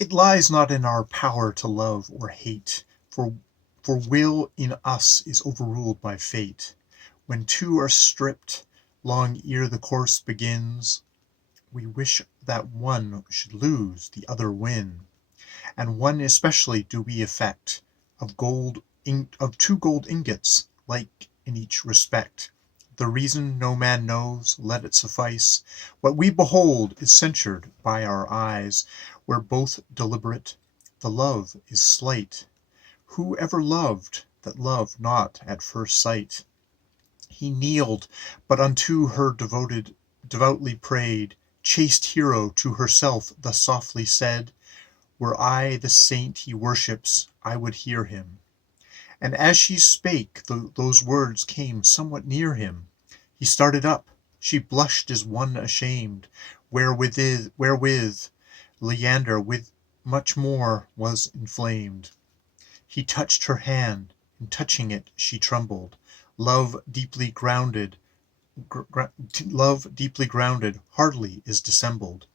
It lies not in our power to love or hate, for will in us is overruled by fate. When two are stripped, long ere the course begins, we wish that one should lose, the other win. And one especially do we affect, of two gold ingots, like in each respect. The reason no man knows, let it suffice. What we behold is censured by our eyes, where both deliberate, the love is slight. Who ever loved that loved not at first sight? He kneeled, but unto her devoutly prayed. Chaste hero to herself thus softly said, "Were I the saint he worships, I would hear him." And as she spake, those words came somewhat near him. He started up, she blushed as one ashamed, wherewith Leander with much more was inflamed. He touched her hand, and touching it she trembled. Love deeply grounded, hardly is dissembled.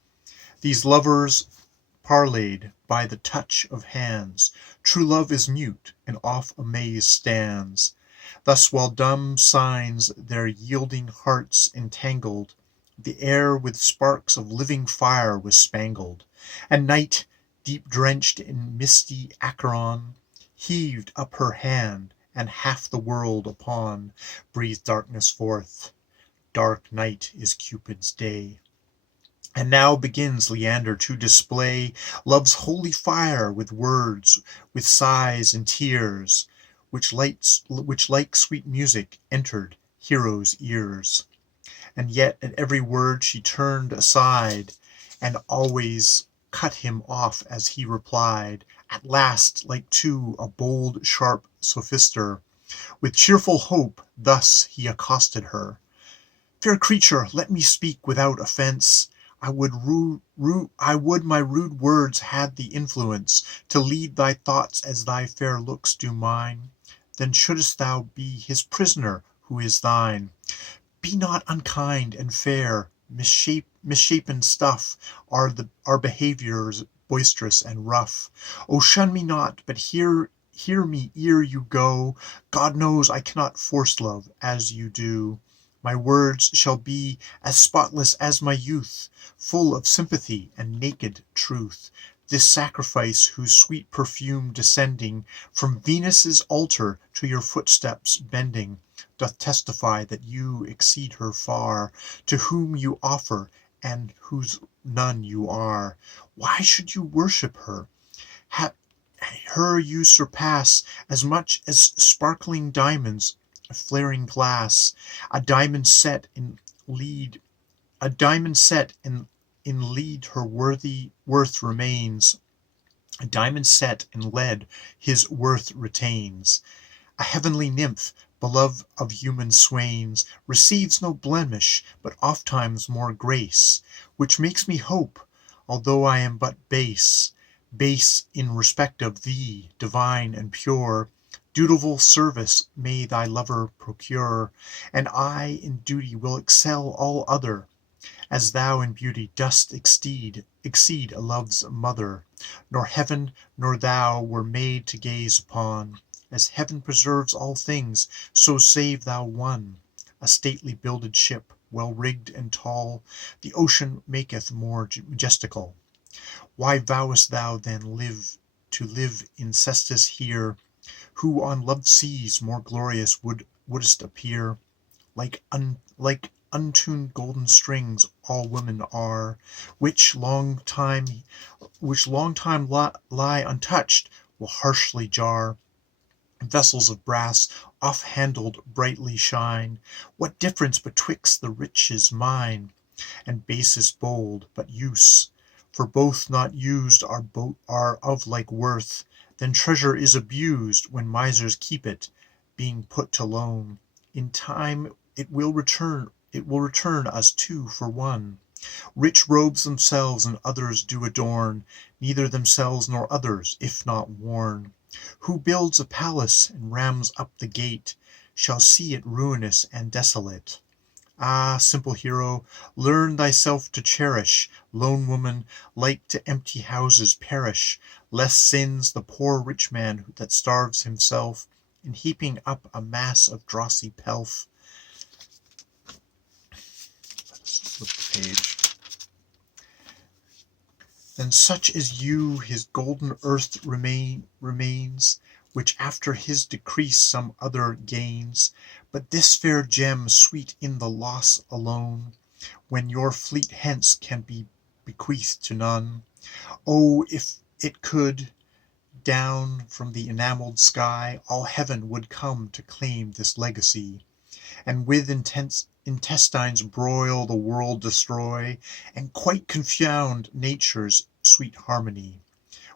These lovers parleyed by the touch of hands. True love is mute, and oft amazed stands. Thus while dumb signs their yielding hearts entangled, the air with sparks of living fire was spangled, and night, deep drenched in misty Acheron, heaved up her hand, and half the world upon breathed darkness forth. Dark night is Cupid's day. And now begins Leander to display Love's holy fire with words, with sighs and tears, which like sweet music entered Hero's ears. And yet at every word she turned aside, and always cut him off as he replied. At last, like to a bold sharp sophister, with cheerful hope thus he accosted her: "Fair creature, let me speak without offence. I would my rude words had the influence to lead thy thoughts as thy fair looks do mine. Then shouldst thou be his prisoner who is thine. Be not unkind and fair, misshapen stuff our behaviours boisterous and rough. O shun me not, but hear me ere you go. God knows I cannot force love as you do. My words shall be as spotless as my youth, full of sympathy and naked truth. This sacrifice, whose sweet perfume descending From Venus' altar to your footsteps bending, doth testify that you exceed her far, to whom you offer, and whose none you are. Why should you worship her? Her you surpass as much as sparkling diamonds, flaring glass. A diamond set in lead her worthy worth remains. A diamond set in lead his worth retains. A heavenly nymph, beloved of human swains, receives no blemish, but ofttimes more grace, which makes me hope, although I am but base in respect of thee, divine and pure, dutiful service may thy lover procure, and I in duty will excel all other, as thou in beauty dost exceed a love's mother. Nor heaven nor thou were made to gaze upon. As heaven preserves all things, so save thou one. A stately builded ship, well rigged and tall, the ocean maketh more majestical. Why vowest thou then to live in cestus here, who on love's seas more glorious wouldst appear? Like untuned golden strings all women are, which long time lie untouched, will harshly jar. Vessels of brass, oft-handled, brightly shine. What difference betwixt the riches mine and basest bold? But use, for both not used are of like worth. Then treasure is abused when misers keep it, being put to loan. In time it will return us two for one. Rich robes themselves and others do adorn, neither themselves nor others, if not worn. Who builds a palace and rams up the gate, shall see it ruinous and desolate. Ah, simple hero, learn thyself to cherish. Lone woman, like to empty houses perish. Less sins the poor rich man that starves himself in heaping up a mass of drossy pelf. Flip the page. Then such as you his golden earth remains, which after his decrease some other gains. But this fair gem sweet in the loss alone, when your fleet hence can be bequeathed to none. Oh, if it could, down from the enamelled sky all heaven would come to claim this legacy, and with intense intestines broil the world destroy, and quite confound nature's sweet harmony.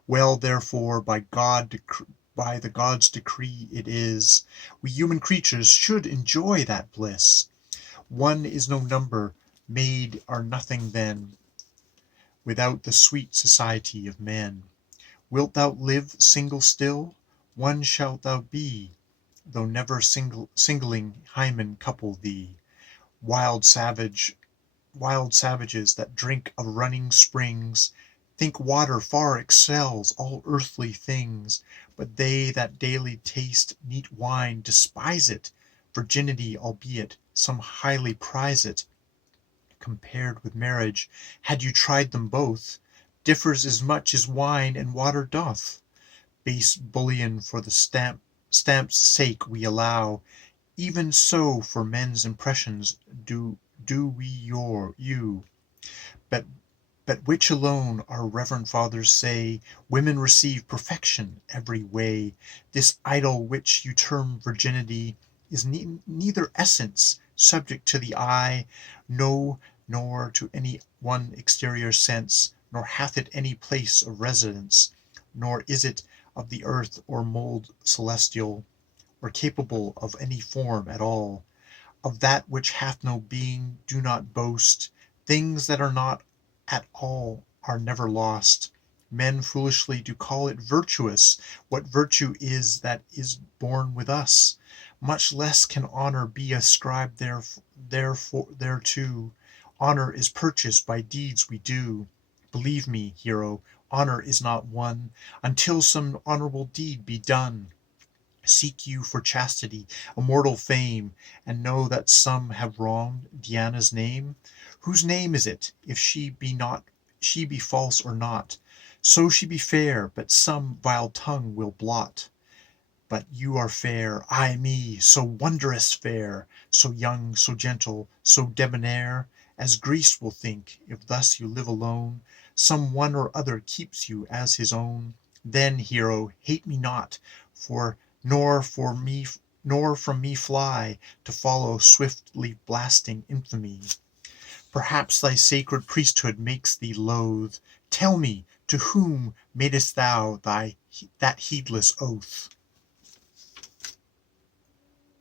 Well, therefore, by the God's decree it is, we human creatures should enjoy that bliss. One is no number, made are nothing then, without the sweet society of men. Wilt thou live single still? One shalt thou be, though never singling hymen couple thee. Wild savage, wild savages that drink of running springs think water far excels all earthly things, but they that daily taste neat wine despise it. Virginity, albeit some highly prize it, compared with marriage, had you tried them both, differs as much as wine and water doth. Base bullion for the stamp's sake we allow, even so for men's impressions do we you. But which alone our reverend fathers say, women receive perfection every way. This idol which you term virginity is neither essence subject to the eye, no, nor to any one exterior sense, nor hath it any place of residence, nor is it of the earth or mould celestial, or capable of any form at all. Of that which hath no being do not boast. Things that are not at all are never lost. Men foolishly do call it virtuous, what virtue is that is born with us. Much less can honour be ascribed thereto. Honour is purchased by deeds we do. Believe me, hero, honour is not won until some honourable deed be done. Seek you for chastity, immortal fame, and know that some have wronged Diana's name. Whose name is it, if she be false or not? So she be fair, but some vile tongue will blot. But you are fair, ay me, so wondrous fair, so young, so gentle, so debonair, as Greece will think, if thus you live alone, some one or other keeps you as his own. Then, hero, hate me not, for nor from me fly, to follow swiftly blasting infamy. Perhaps thy sacred priesthood makes thee loath. Tell me, to whom madest thou that heedless oath?